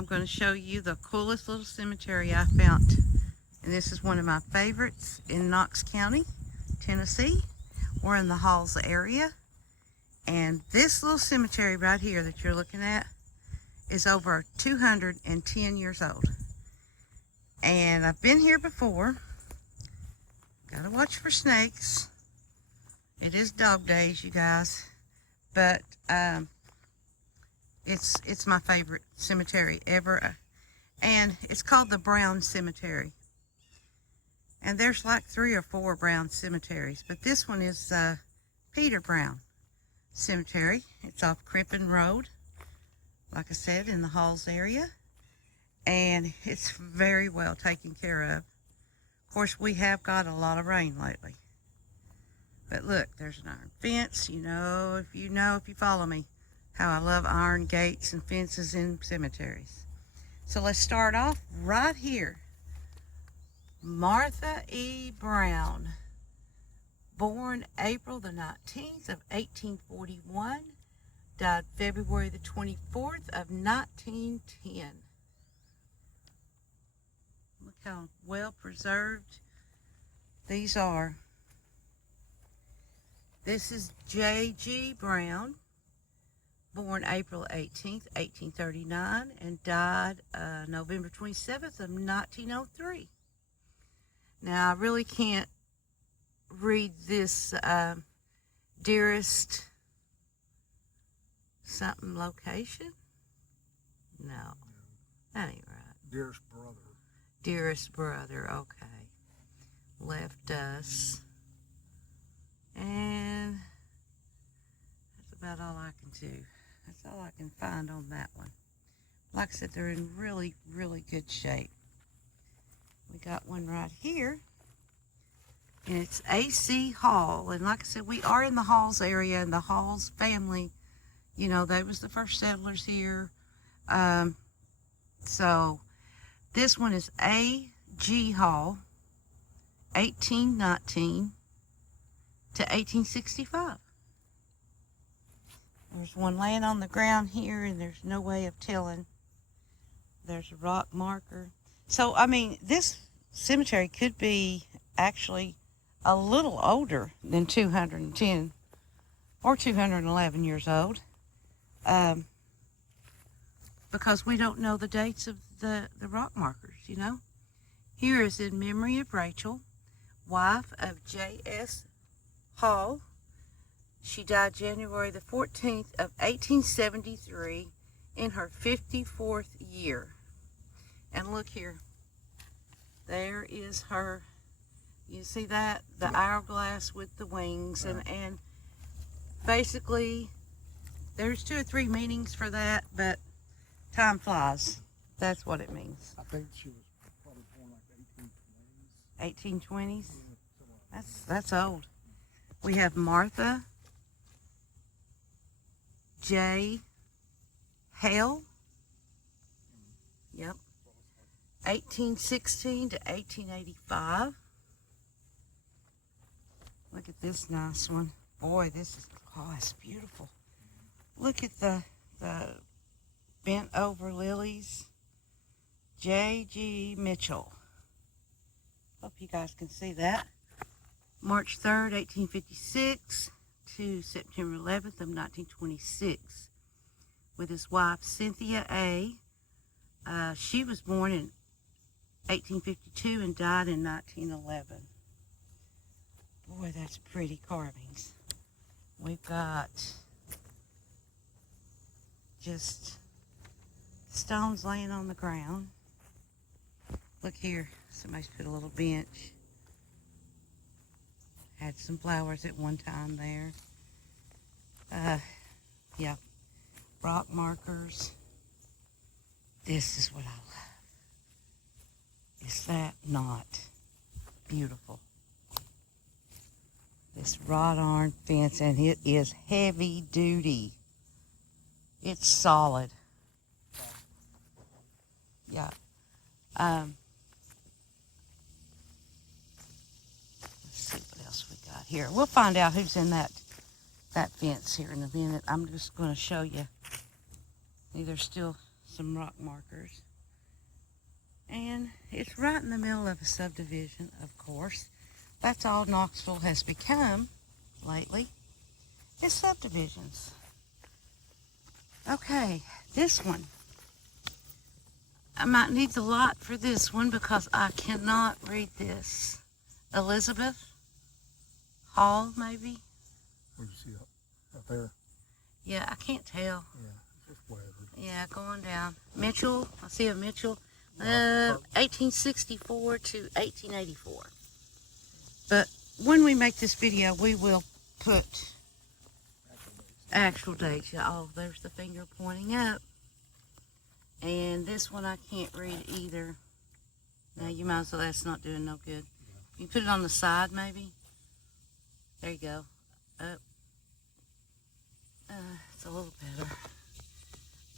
I'm going to show you the coolest little cemetery I found. And this is one of my favorites in Knox County, Tennessee. We're in the Halls area. And this little cemetery right here that you're looking at is over 210 years old. And I've been here before. Gotta watch for snakes. It is dog days, you guys. But it's my favorite cemetery ever. And it's called the Brown Cemetery. And there's like 3 or 4 Brown cemeteries. But this one is Peter Brown Cemetery. It's off Crippen Road, like I said, in the Halls area. And it's very well taken care of. Of course, we have got a lot of rain lately. But look, there's an iron fence. If you follow me, how I love iron gates and fences in cemeteries. So let's start off right here. Martha E. Brown, born April the 19th of 1841, died February the 24th of 1910. Look how well preserved these are. This is J.G. Brown, born April 18th, 1839, and died November 27th of 1903. Now, I really can't read this dearest something location. No, that ain't right. Dearest brother. Dearest brother, okay. Left us. And that's about all I can do. That's all I can find on that one. Like I said, they're in really, really good shape. We got one right here. And it's A.C. Hall. And like I said, we are in the Halls area, and the Halls family, they was the first settlers here. So this one is A.G. Hall, 1819 to 1865. There's one laying on the ground here, and there's no way of telling. There's a rock marker. So, this cemetery could be actually a little older than 210 or 211 years old, because we don't know the dates of the rock markers, Here is in memory of Rachel, wife of J.S. Hall. She died January the 14th of 1873 in her 54th year. And look here, there is her, you see that? The hourglass with the wings. And basically, there's 2 or 3 meanings for that, but time flies. That's what it means. I think she was probably born like the 1820s? That's old. We have Martha J. Hale. Yep. 1816 to 1885. Look at this nice one. Boy, it's beautiful. Look at the bent over lilies. J.G. Mitchell. Hope you guys can see that. March 3rd, 1856 to September 11th of 1926 with his wife Cynthia A. She was born in 1852 and died in 1911. Boy, that's pretty carvings. We've got just stones laying on the ground. Look here, somebody's put a little bench. Had some flowers at one time there. Yeah, rock markers. This is what I love. Is that not beautiful? This wrought iron fence, and it is heavy duty. It's solid. Yeah. Let's see what else we got here. We'll find out who's in that fence here in a minute. I'm just going to show you. See, there's still some rock markers. And it's right in the middle of a subdivision, of course. That's all Knoxville has become lately, is subdivisions. Okay, this one. I might need the light for this one because I cannot read this. Elizabeth Hall, maybe? Where'd you see up there? Yeah, I can't tell. Yeah, it's just whatever. Yeah, going down. Mitchell, I see a Mitchell. 1864 to 1884. But when we make this video, we will put actual dates. Yeah, oh, there's the finger pointing up. And this one I can't read either. Now you might as well, that's not doing no good. You put it on the side maybe. There you go. Up. It's a little better.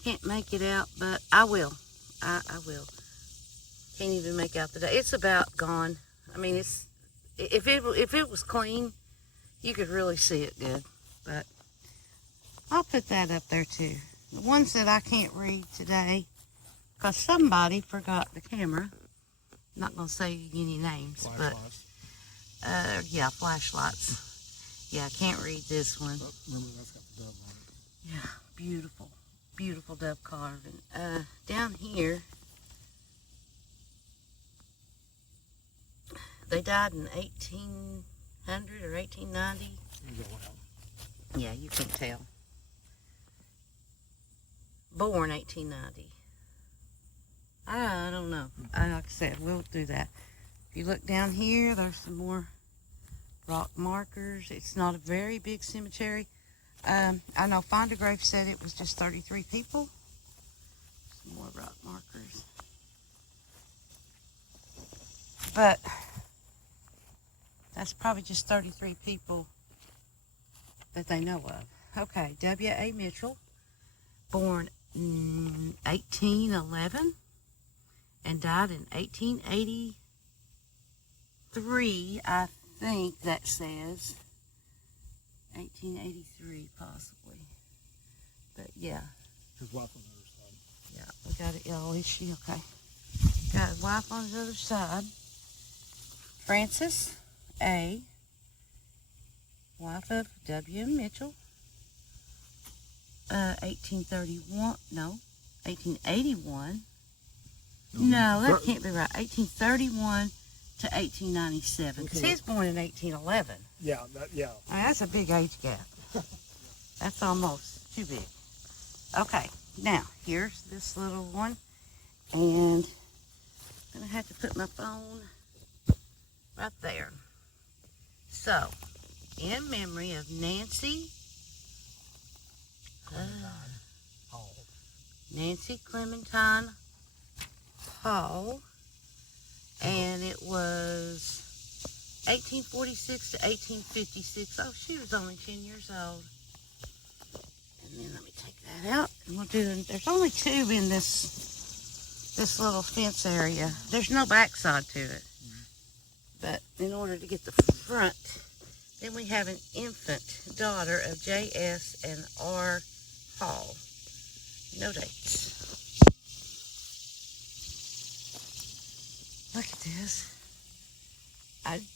Can't make it out, but I will. I will. Can't even make out the date. It's about gone. I mean, it's if it was clean, you could really see it good. But I'll put that up there too. The ones that I can't read today, because somebody forgot the camera. I'm not gonna say any names, but yeah, flashlights. Yeah, I can't read this one. Oh, remember, that's got the dove on it. Yeah, beautiful, beautiful dove carving. Down here, they died in 1800 or 1890. Yeah, you can tell. Born 1890. I don't know. Like I said, we'll do that. If you look down here, there's some more rock markers. It's not a very big cemetery. I know Find a Grave said it was just 33 people. Some more rock markers. But that's probably just 33 people that they know of. Okay, W.A. Mitchell, born in 1811 and died in 1883, I think that says. 1883 possibly. But yeah. His wife on the other side. Yeah, we got it. Oh, is she? Okay. Got his wife on the other side. Frances A., wife of W. Mitchell. 1881. No, that can't be right. 1831 to 1897. Because he's born in 1811. Yeah, yeah. Now, that's a big age gap. That's almost too big. Okay, now here's this little one, and I'm gonna have to put my phone right there. So, in memory of Nancy Clementine Hall, and it was 1846 to 1856. Oh, she was only 10 years old. And then let me take that out, and we'll do. There's only two in this little fence area. There's no backside to it, but in order to get the front, then we have an infant daughter of J.S. and R. Hall. No dates. Look at this.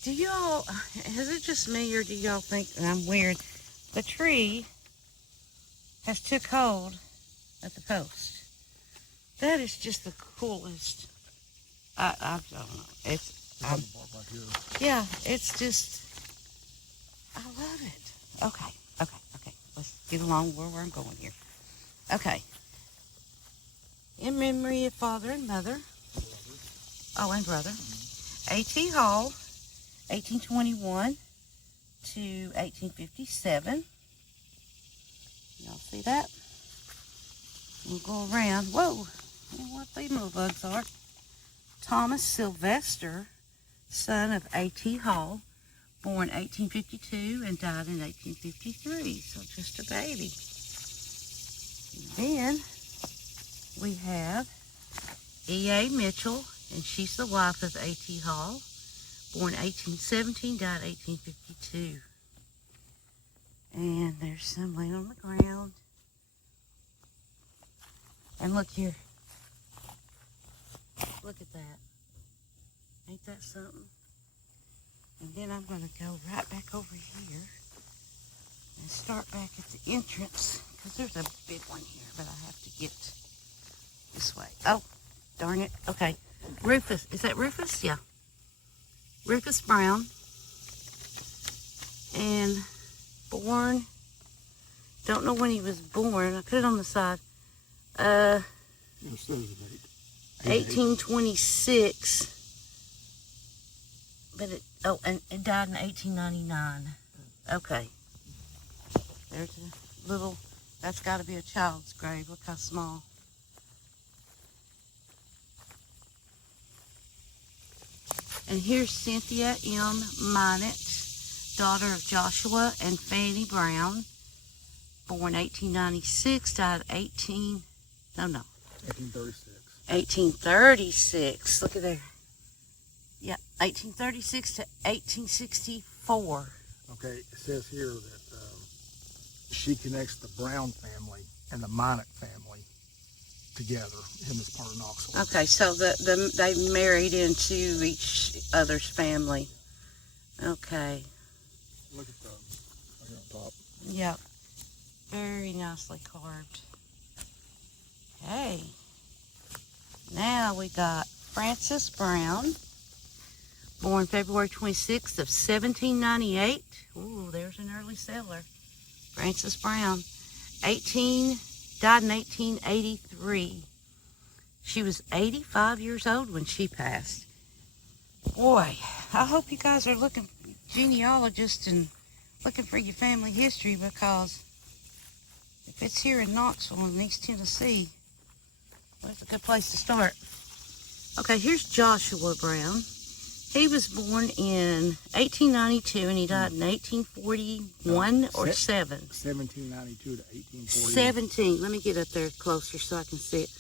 Do y'all, is it just me, or do y'all think that I'm weird? The tree has took hold at the post. That is just the coolest. I don't know. It's, yeah, it's just, I love it. Okay. Let's get along where I'm going here. Okay. In memory of father and mother. Oh, and brother. A.T. Hall, 1821 to 1857. Y'all see that? We'll go around. Whoa! I don't know what these little bugs are. Thomas Sylvester, son of A.T. Hall, born 1852 and died in 1853. So just a baby. And then we have E.A. Mitchell, and she's the wife of A.T. Hall, born 1817, died 1852. And there's some laying on the ground. And look here, Look at that. Ain't that something? And then I'm going to go right back over here and start back at the entrance, because there's a big one here, but I have to get this way. Oh, darn it. Okay. Rufus. Is that Rufus? Yeah. Rufus Brown. And born, don't know when he was born. I put it on the side. 1826. But and it died in 1899. Okay. There's a little, that's got to be a child's grave. Look how small. And here's Cynthia M. Minot, daughter of Joshua and Fanny Brown, born 1896, died 1836. Look at there. Yeah, 1836 to 1864. Okay, it says here that she connects the Brown family and the Minot family together in this part of Knoxville. Okay, so they married into each other's family. Okay. Look at the right here on top. Yep. Very nicely carved. Okay. Now we got Francis Brown, born February 26th of 1798. Ooh, there's an early settler. Francis Brown. Died in 1883. She was 85 years old when she passed. Boy, I hope you guys are looking genealogists and looking for your family history, because if it's here in Knoxville in East Tennessee, well, it's a good place to start. Okay, here's Joshua Brown. He was born in 1892 and he died in 1841 or 7. 1792 to 1840. 17. Let me get up there closer so I can see it.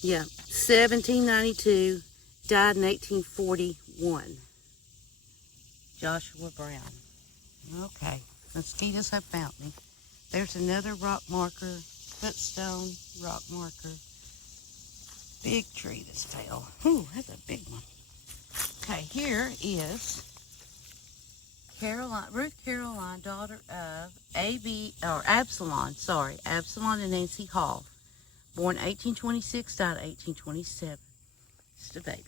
Yeah, 1792, died in 1841. Joshua Brown. Okay, mosquitoes have found me. There's another rock marker, footstone rock marker. Big tree this fell. Ooh, that's a big one. Okay, here is Ruth Caroline, daughter of Absalom and Nancy Hall, born 1826, died 1827. Just a baby.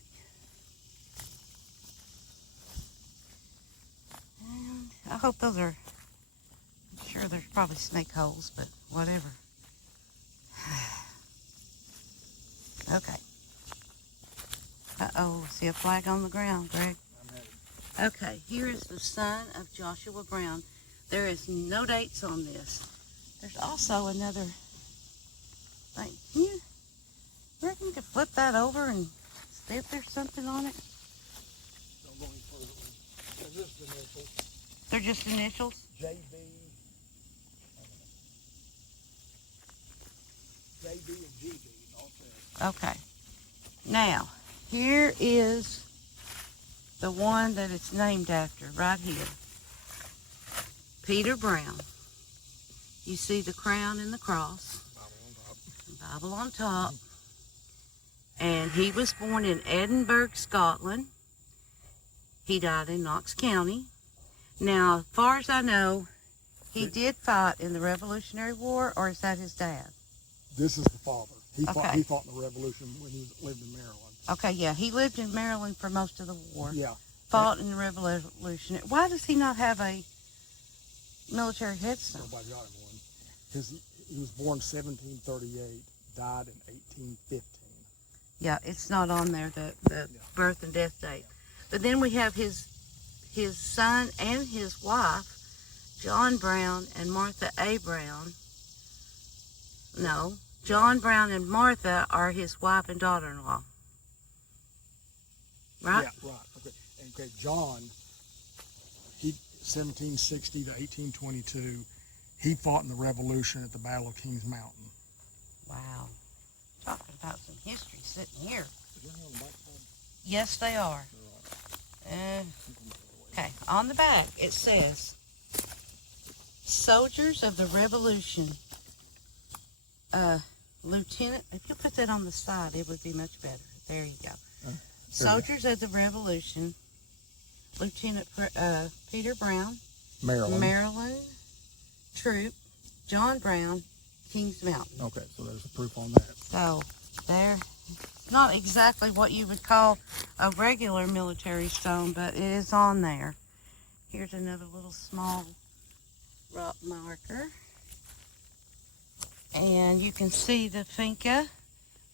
And I hope those are, I'm sure there's probably snake holes, but whatever. Okay. Uh-oh, see a flag on the ground, Greg? Okay, here is the son of Joshua Brown. There is no dates on this. There's also another thing. Can you reckon you could flip that over and see if there's something on it? Don't go any further. They're just initials. They're just initials? JB and GB. Okay. Now, here is the one that it's named after, right here. Peter Brown. You see the crown and the cross. Bible on top. And he was born in Edinburgh, Scotland. He died in Knox County. Now, as far as I know, he did fight in the Revolutionary War, or is that his dad? This is the father. He Okay. fought in the Revolution when he lived in Maryland. Okay, yeah, he lived in Maryland for most of the war. Yeah. Fought in the Revolution. Why does he not have a military headstone? Nobody got him one. He was born 1738, died in 1815. Yeah, it's not on there, the birth and death date. But then we have his son and his wife, John Brown and Martha A. Brown. No, John Brown and Martha are his wife and daughter-in-law. Right? Yeah, right. Okay. And okay, John, 1760 to 1822, he fought in the Revolution at the Battle of Kings Mountain. Wow. Talking about some history sitting here. Yes, they are. Okay, on the back it says, Soldiers of the Revolution. Lieutenant, if you put that on the side, it would be much better. There you go. Soldiers of the Revolution. Lieutenant Peter Brown. Maryland. Troop. John Brown. Kings Mountain. Okay, so there's the proof on that. So, there. Not exactly what you would call a regular military stone, but it is on there. Here's another little small rock marker. And you can see the finca,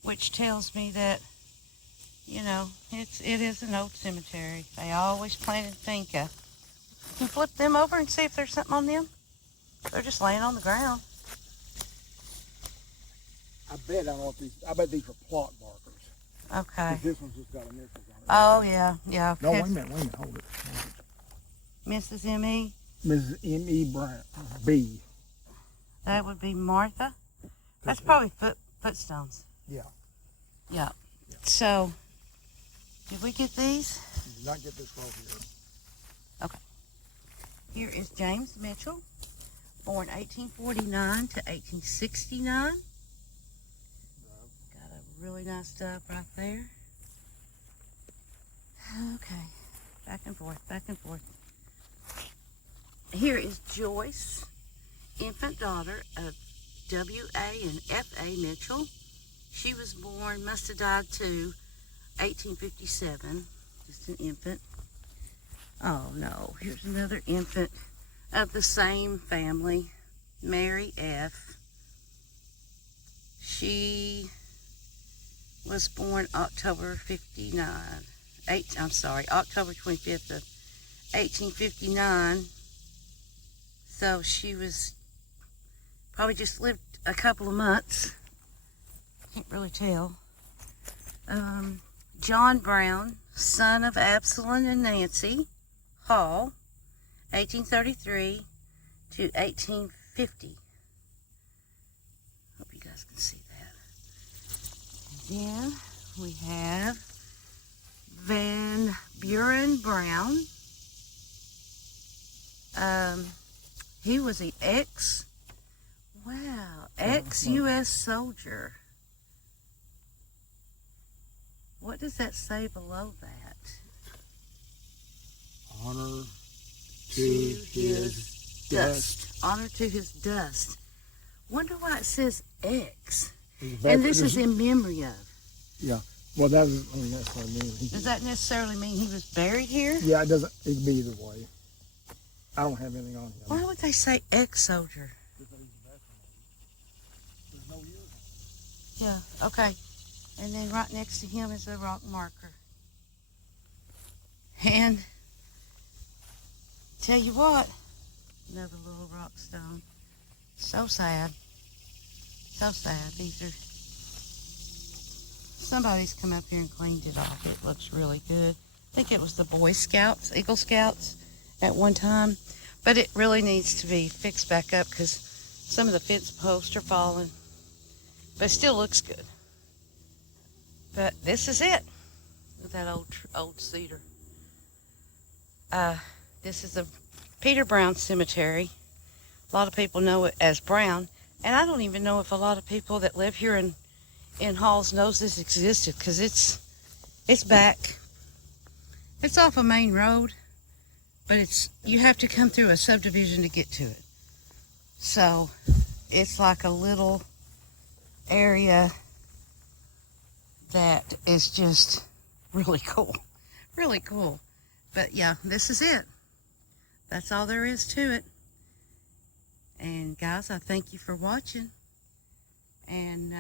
which tells me that, you know, it is an old cemetery. They always planted finca. You can flip them over and see if there's something on them. They're just laying on the ground. I bet these are plot markers. Okay. This one's just got initials on it. Oh, yeah, yeah. No, wait a minute, hold it. Mrs. M.E.? Mrs. M.E. Brown, B. That would be Martha. That's probably footstones. Yeah. Yeah. So, did we get these? You did not get this roll here. Okay. Here is James Mitchell, born 1849 to 1869. Got a really nice dove right there. Okay. Back and forth, back and forth. Here is Joyce, infant daughter of W.A. and F.A. Mitchell. She was born, must have died too, 1857. Just an infant. Oh no, here's another infant of the same family, Mary F. She was born October 25th of 1859. So she was probably just lived a couple of months. Can't really tell. John Brown, son of Absalom and Nancy Hall, 1833 to 1850. Hope you guys can see that. And then we have Van Buren Brown. He was an ex-U.S. soldier. What does that say below that? Honor to his dust. Honor to his dust. Wonder why it says ex. And this is in memory of. Yeah. Well, that's what I mean. Does that necessarily mean he was buried here? Yeah, it doesn't. It can be either way. I don't have anything on him. Why would they say ex-soldier? There's no years on it. Yeah, okay. And then right next to him is a rock marker. And tell you what, another little rock stone. So sad. So sad. These are, somebody's come up here and cleaned it off. It looks really good. I think it was the Boy Scouts, Eagle Scouts at one time. But it really needs to be fixed back up because some of the fence posts are falling. But it still looks good. But this is it with that old cedar. This is the Peter Brown Cemetery. A lot of people know it as Brown, and I don't even know if a lot of people that live here in Halls knows this existed because it's back. It's off a main road, but you have to come through a subdivision to get to it. So it's like a little area that is just really cool. Really cool. But yeah, this is it. That's all there is to it. And guys, I thank you for watching. And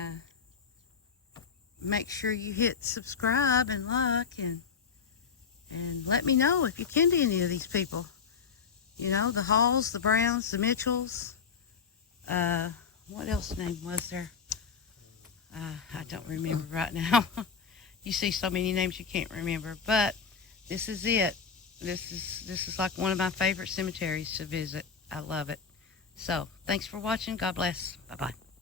make sure you hit subscribe and like and let me know if you ken to any of these people. You know, the Halls, the Browns, the Mitchells. What else name was there? I don't remember right now. You see so many names you can't remember. But this is it. This is like one of my favorite cemeteries to visit. I love it. So, thanks for watching. God bless. Bye-bye.